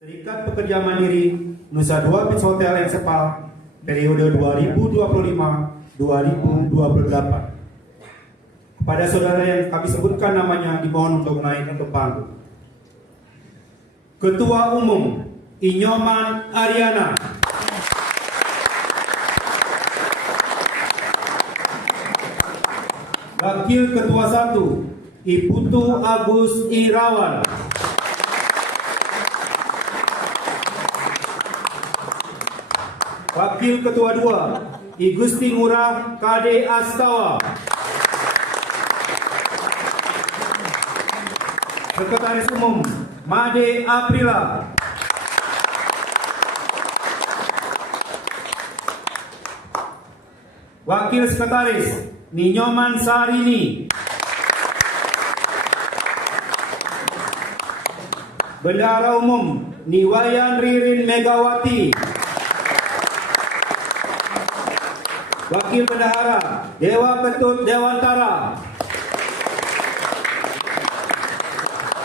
Serikat Pekerja Mandiri Nusa Dua Beach Hotel and Spa periode 2025-2028. Kepada saudara yang kami sebutkan namanya dimohon untuk naik ke panggung. Ketua Umum Inyoman Ariana. Wakil Ketua 1 Iputu Agus Irawan. Wakil Ketua 2 I Gusti Ngurah Kade Astawa. Sekretaris Umum Made Aprila. Wakil Sekretaris Ninyoman Sarini. Bendahara Umum Niwayan Ririn Megawati. Wakil Bendahara Dewa Ketut Dewantara.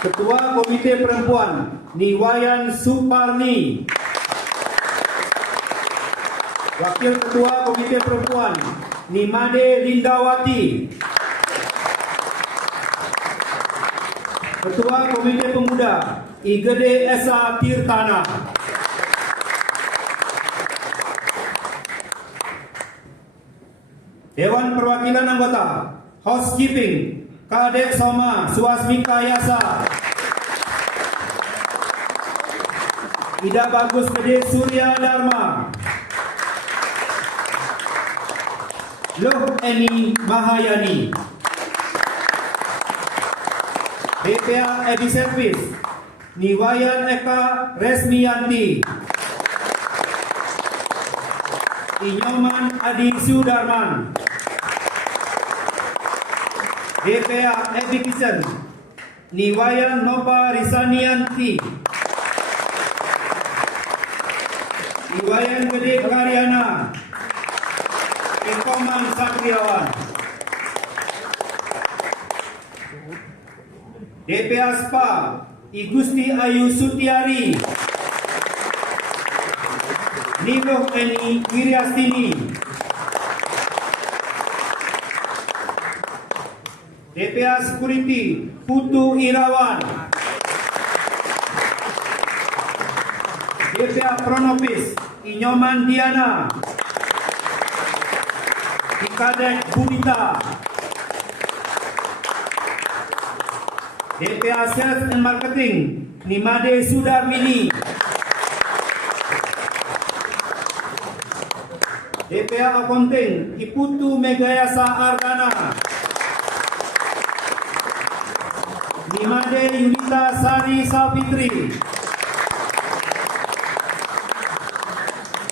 Ketua Komite Perempuan Niwayan Suparni. Wakil Ketua Komite Perempuan Nimade Lindawati. Ketua Komite Pemuda Igede Esa Tirtana. Dewan Perwakilan Anggota Housekeeping Kadek Soma Suasmika Yasa. Ida Bagus Gede Surya Dharma. Loh Eni Mahayani. BPA Edi Servis Niwayan Eka Resmiyanti. Inyoman Adi Sudarman. BPA Education Niwayan Nova Risanianti. Niwayan Gede Karyana Ekoman Satriawan. DPA SPA I Gusti Ayu Sutiari. Niloh Eni Wiryastini. DPA Security Putu Irawan. DPA Pronopis Inyoman Diana. Ikadek Bunita. DPA Sales and Marketing Nimade Sudarmini. DPA Accounting Iputu Megayasa Ardana. Nimade Yunita Sari Sapitri.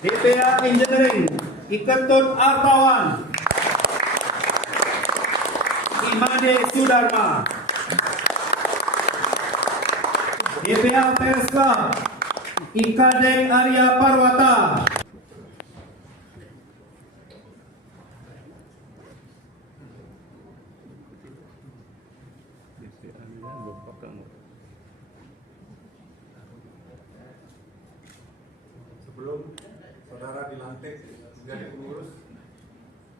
DPA Engineering Iketut Artawan. Imade Sudarma. DPA Perska Ikadek Arya Parwata. Sebelum saudara dilantik menjadi pengurus,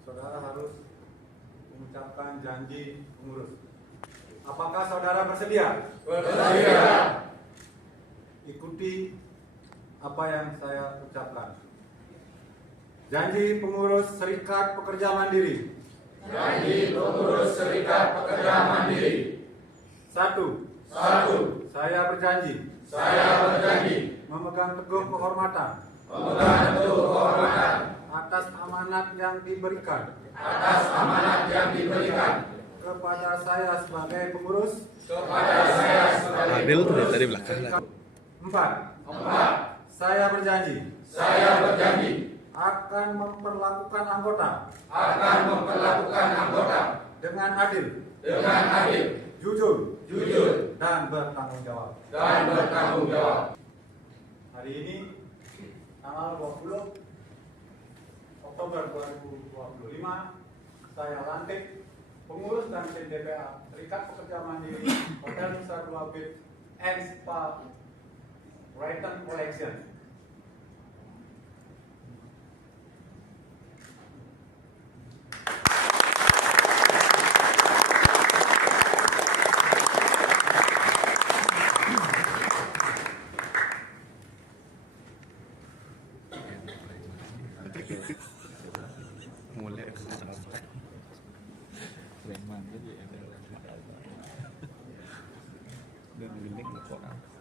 saudara harus mengucapkan janji pengurus. Apakah saudara bersedia? Bersedia. Ikuti apa yang saya ucapkan. Janji pengurus Serikat Pekerja Mandiri. Janji pengurus Serikat Pekerja Mandiri. 1. Saya berjanji. Memegang teguh kehormatan. Atas amanat yang diberikan. Kepada saya sebagai pengurus. Adil tuh dari belakang lah. 4. Saya berjanji. Akan memperlakukan anggota. Dengan adil. Jujur. Dan bertanggung jawab. Hari ini tanggal 20 Oktober 2025 saya lantik pengurus dan tim DPA Serikat Pekerja Mandiri Hotel Nusa Dua Beach and Spa written election. Mulai keren banget ya dan link kok